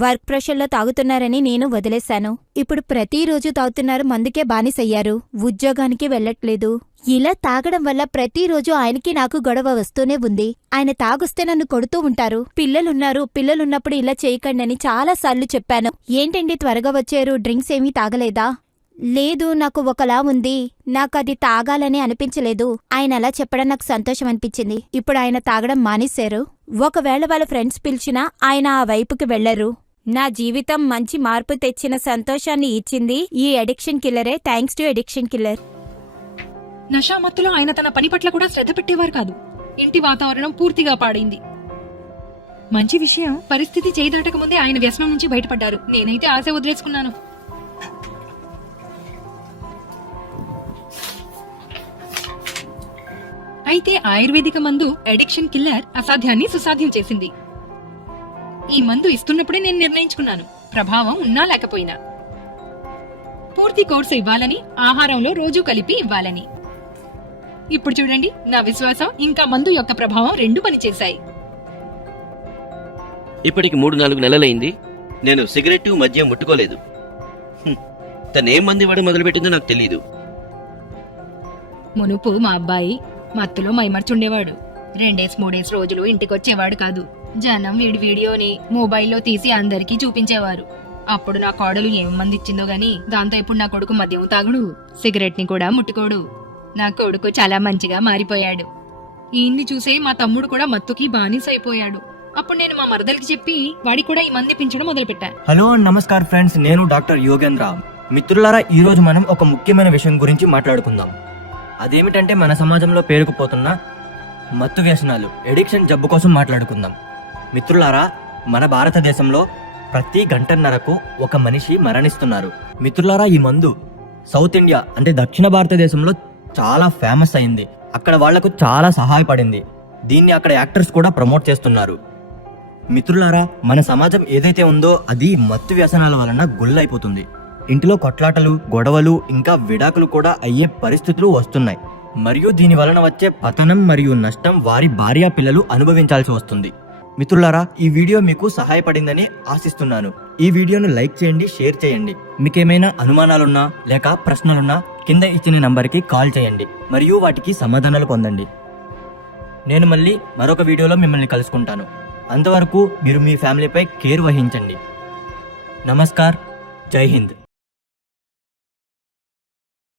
Work ప్రెషర్లో తాగుతున్నారని నేను వదిలేశాను. ఇప్పుడు ప్రతిరోజు తాగుతున్నారు మందుకే బానిసయ్యారు. ఉద్యోగానికి వెళ్ళట్లేదు. ఇలా తాగడం వల్ల ప్రతిరోజు ఆయనకి నాకు గొడవ వస్తూనే ఉంది. ఆయన తాగుస్తే నన్ను కొడుతూ ఉంటారు. పిల్లలున్నారు పిల్లలున్నప్పుడు ఇలా చేయకండి అని చాలాసార్లు చెప్పాను. ఏంటండి త్వరగా వచ్చారు? డ్రింక్స్ ఏమీ తాగలేదా? లేదు నాకు ఒకలా ఉంది. నాకు అది తాగాలని అనిపించలేదు. ఆయన అలా చెప్పడం నాకు సంతోషం అనిపించింది. ఇప్పుడు ఆయన తాగడం మానేశారు. ఒకవేళ వాళ్ళ ఫ్రెండ్స్ పిలిచినా ఆయన ఆ వైపుకి వెళ్ళరు నా జీవితం మంచి మార్పు తెచ్చిన సంతోషాన్ని ఇచ్చింది ఈ addiction కిల్లరే. Thanks to addiction killer. నషామత్తులో ఆయన తన పని పట్ల కూడా శ్రద్ధ పెట్టేవారు కాదు. ఇంటి వాతావరణం పూర్తిగా పాడైంది. మంచి విషయం. పరిస్థితి చేయిదాటక ముందే ఆయన వ్యసనం నుంచి బయటపడ్డారు. నేనైతే ఆశ వదిలేసుకున్నాను. అయితే ఆయుర్వేదిక మందు అడిక్షన్ కిల్లర్ అసాధ్యాన్ని సుసాధ్యం చేసింది. ఈ మందు ఇస్తున్నప్పుడే నేను నిర్ణయించుకున్నాను. ప్రభావం ఉన్నా లేకపోయినా. పూర్తి కోర్సు ఇవ్వాలని ఆహారంలో రోజు కలిపి ఇవ్వాలని. ఇప్పుడు చూడండి నా విశ్వాసం ఇంకా మందు యొక్క ప్రభావం రెండు పనిచేశాయి. ఇప్పటికి మూడు నాలుగు నెలలైంది. నేను సిగరెట్ మద్యం ముట్టుకోలేదు. హ్మ్. తనేం మంది ఇవ్వడం మొదలుపెట్టిందో నాకు తెలియదు మునుపు మా అబ్బాయి మత్తులో మైమర్చుండేవాడు. రెండేసి మూడేసి రోజులు ఇంటికి వచ్చేవాడు కాదు. జనం వీడి వీడియోని మొబైల్లో తీసి అందరికీ చూపించేవారు. అప్పుడు నా కోడలు ఏమంది మంది ఇచ్చిందో గాని దాంతో ఇప్పుడు నా కొడుకు మద్యం తాగుడు సిగరెట్ని కూడా ముట్టుకోడు. నా కొడుకు చాలా మంచిగా మారిపోయాడు. ఈయన్ని చూసే మా తమ్ముడు కూడా మత్తుకి బానిసైపోయాడు. అప్పుడు నేను మా మరదలకి చెప్పి వాడికి కూడా ఈ మంది పెంచడం మొదలుపెట్టా. హలో నమస్కార్ ఫ్రెండ్స్ నేను డాక్టర్ యోగేంద్ర. మిత్రులారా ఈ రోజు మనం ఒక ముఖ్యమైన విషయం గురించి మాట్లాడుకుందాం. అదేమిటంటే మన సమాజంలో పేరుకుపోతున్న మత్తు వ్యసనాలు ఎడిక్షన్ జబ్బు కోసం మాట్లాడుకుందాం. మిత్రులారా మన భారతదేశంలో ప్రతి గంటన్నరకు ఒక మనిషి మరణిస్తున్నారు. మిత్రులారా ఈ మందు సౌత్ ఇండియా అంటే దక్షిణ భారతదేశంలో చాలా ఫేమస్ అయింది. అక్కడ వాళ్ళకు చాలా సహాయపడింది. దీన్ని అక్కడ యాక్టర్స్ కూడా ప్రమోట్ చేస్తున్నారు. మిత్రులారా మన సమాజం ఏదైతే ఉందో అది మత్తు వ్యసనాల వలన గుల్లైపోతుంది. ఇంటిలో కొట్లాటలు గొడవలు ఇంకా విడాకులు కూడా అయ్యే పరిస్థితులు వస్తున్నాయి. మరియు దీని వలన వచ్చే పతనం మరియు నష్టం వారి భార్యా పిల్లలు అనుభవించాల్సి వస్తుంది. మిత్రులారా ఈ వీడియో మీకు సహాయపడిందని ఆశిస్తున్నాను. ఈ వీడియోను లైక్ చేయండి షేర్ చేయండి. మీకేమైనా అనుమానాలున్నా లేక ప్రశ్నలున్నా కింద ఇచ్చిన నంబర్కి కాల్ చేయండి. మరియు వాటికి సమాధానాలు పొందండి. నేను మళ్ళీ మరొక వీడియోలో మిమ్మల్ని కలుసుకుంటాను. అంతవరకు మీరు మీ ఫ్యామిలీపై కేర్ వహించండి. నమస్కార్. జై హింద్.